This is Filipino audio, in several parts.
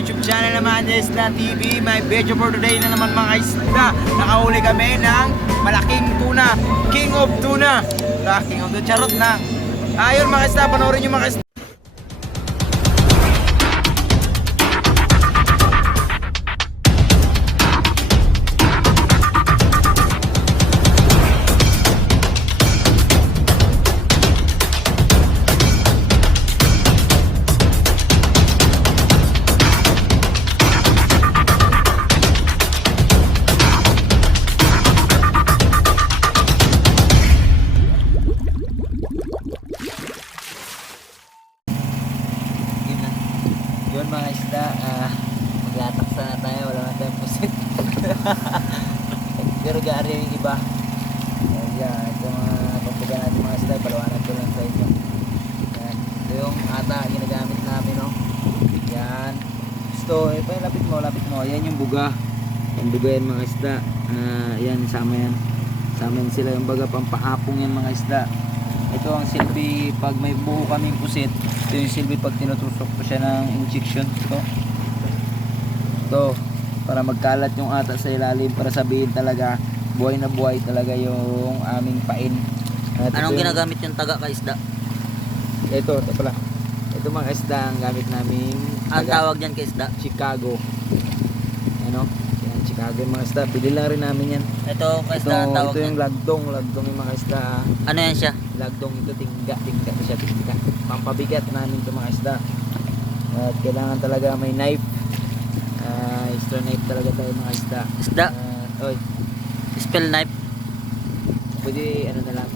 YouTube channel naman, Isla TV. May video for today na naman mga isda. Nakahuli kami ng malaking tuna, King of Tuna. King of the charot na. Ayun mga isda, panoorin nyo mga isda. Yun mga isda, maglatak sana tayo, wala na tayong pusit. Pero gari yung iba. Yan, ito mga pagpaga natin mga isda, palawanan ko lang sa inyo. Yan, ito yung ata ginagamit namin, no? Yan. Gusto, lapit mo, yan yung buga. Yung buga yan mga isda. Yan, sama yan. Sama yan sila yung baga, pampaapong yan mga isda. Ito ang silbi pag may buo kaming pusit. Ito yung silbi pag tinutusok ko siya ng injection. Ito para magkalat yung ata sa ilalim, para sabihin talaga buhay na buhay talaga yung aming pain. At anong ginagamit yung taga ka isda? Ito pala. Ito mga isda ang gamit namin. Ang tawag dyan ka isda? Chicago. Ano? Yan, Chicago yung mga isda. Bili lang rin namin yan. Ito ka isda ang tawag ito yung dyan? lagdong yung mga isda. Ano yan siya? Lagdong ito, tingga siya. Pampabigat namin ito mga isda. At kailangan talaga may knife. Extra knife talaga tayo mga isda. Isda? Oy, Spell knife? pwede ano na lang.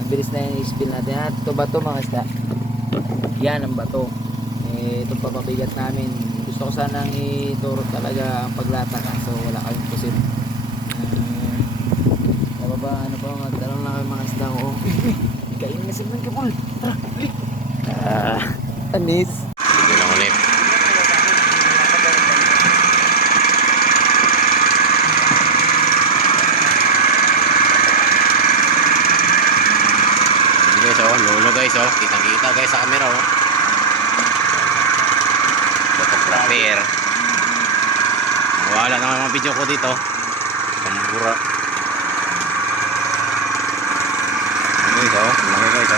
Ang bilis na yung spill natin. Ito bato mga isda. Yan ang bato. Ito papabigat namin. Gusto ko sanang ituro talaga ang paglata, so wala kaming pusit. Ano pa, magdalong lang kayo mga isda ko. Kain na silang kapul. Anis. Hindi lang ulit. Guys, lolo guys, kitang-kita guys sa camera, photographer. Wala na mga video ko dito. Pambura. Laki guys,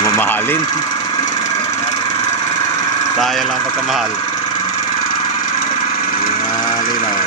mamahalin. Sayang lang pagkamahal. Malinaw.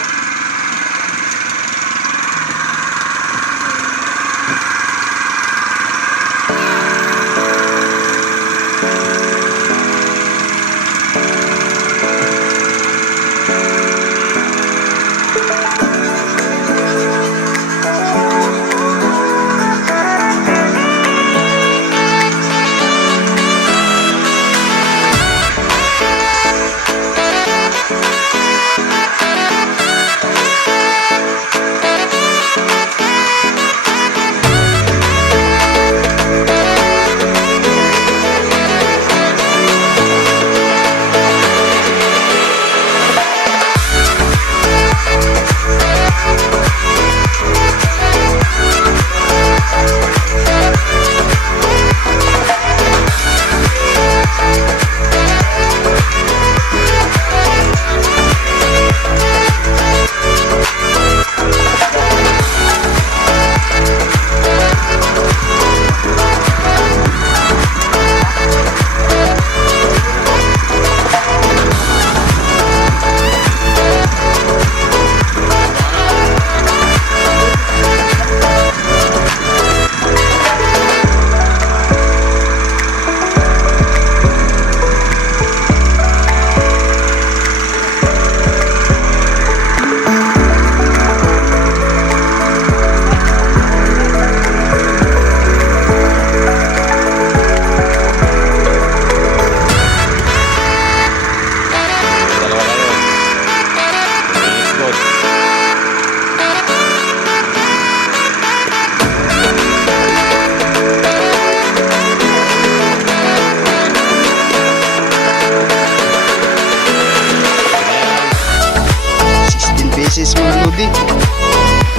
beses mga lodi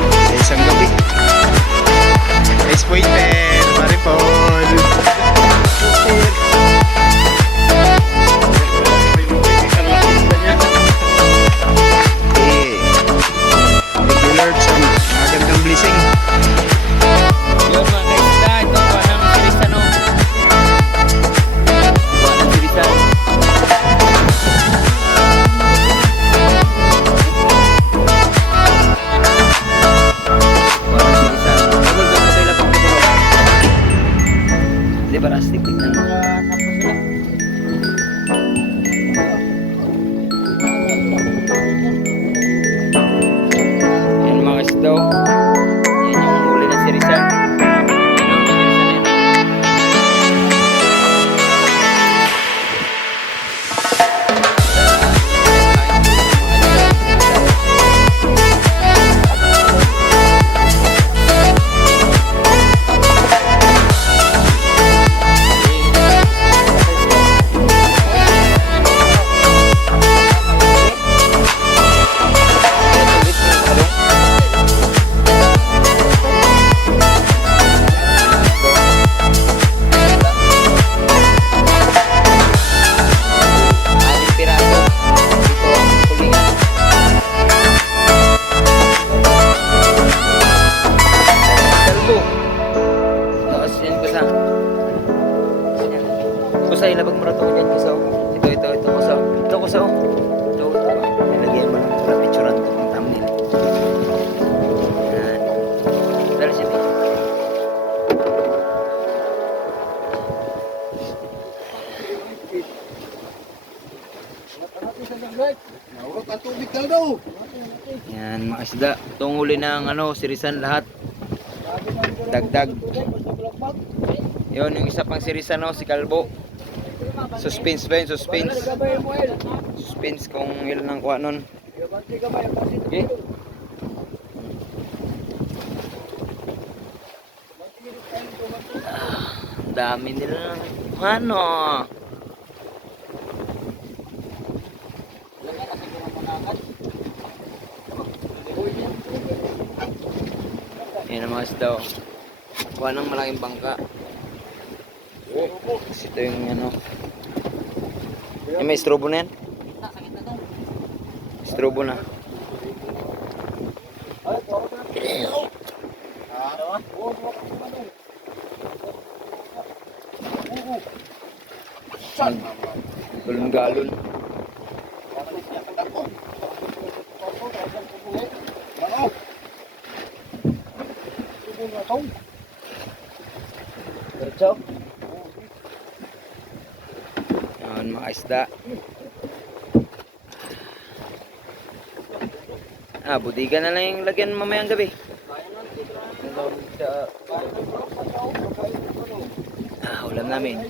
sa isang gabi. Nice pointed, Maripol. Thank you Lord sa magandang blessing. Yun mga kaisda, ito pa ng sirisan o. Buwan ng sirisan. Buwan ng sirisan. Abol ka matay lapang dito. Hindi ba rastik? Tignan mo. Yan mga kaisda o. Yan yung huli ng sirisan. Kusa ilabag mo rin ito dyan kusa. Ito kusa. Ito kusa. Ito. Nilagyan mo lang para picturean ko ng thumbnail. Yan. Dali siya. Yan mga isda. Itong huli ng sirisan lahat. Dagdag. Yun, yung isa pang sirisan si Kalbo. Suspense ba yun? Suspense. Suspense kung ilan ang kuha nun. Okay. Dami nila ng Yan ang mga isda. Kuha ng malaking bangka. Ito yung may strobo na yan? Strobo na. Galon-galon. Yan mga isda. Budiga na lang yung lagyan mamayang gabi. Ulam namin.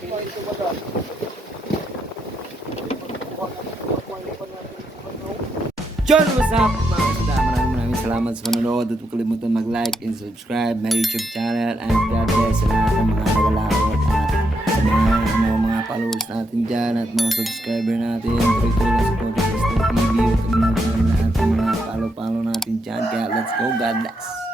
John, what's up mga isda? Maraming salamat sa panonood at huwag kalimutan mag-like and subscribe my YouTube channel, and God bless sa lahat ng mga nawalakot at sa mga followers natin dyan at mga subscriber natin. Pag-tulong support sa Star TV. Huwag kalimutan lahat ng mga follow natin dyan. Kaya let's go, God bless.